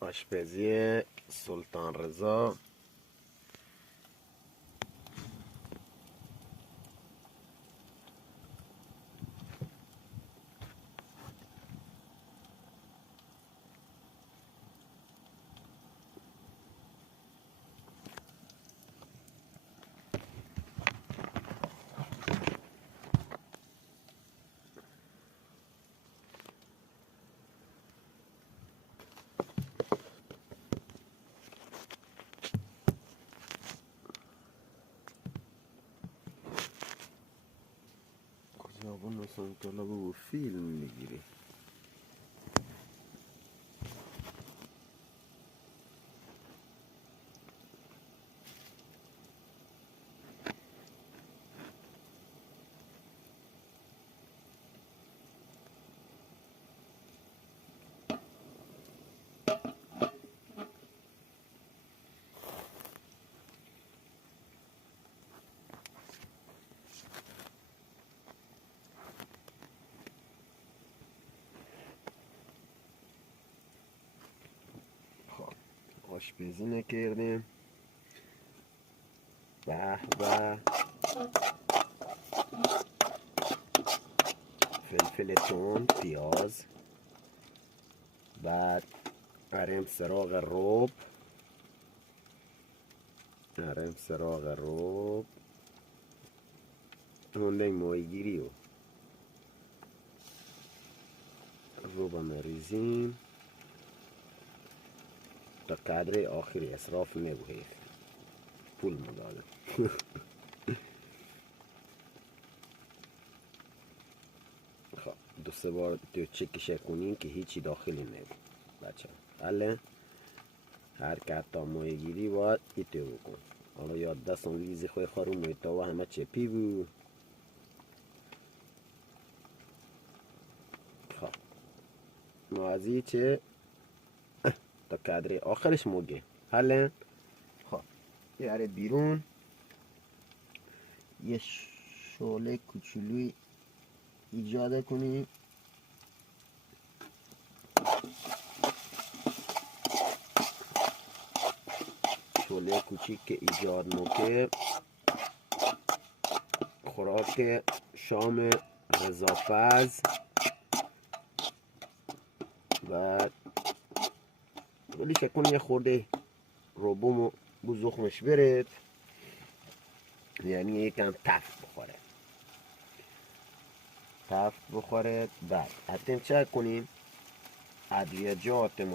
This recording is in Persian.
آشپزی سلطان رضا. کجا بود مثلا طلب و فیلم میگیری؟ خب آشپزی نکردیم. به به، فلفل تون، پیاز، بعد ارم سراغ روب، هنده ماهیگیری و روب مریزیم تا قدر آخری اصراف نبوده، پول مداده. خب دو سه بار تو چکش کنین که هیچی داخلی نبود بچه. بله هر که حتی ماهیگیری باید ایتو بکن. حالا یاد دستان ویزی خوی خارون محیطا و همه چپی بود. خب موازی چه تا کادر آخرش موگه. حالا خب یاره بیرون یه شعله کوچولوی ایجاد کنیم. شعله کوچیک که ایجاد موکه خوراک شام رضافز. بعد ولی شکون یه خورده روبومو بزخمش برد، یعنی یکم تفت بخوره. بعد حتیم چه کنیم؟ ادویجات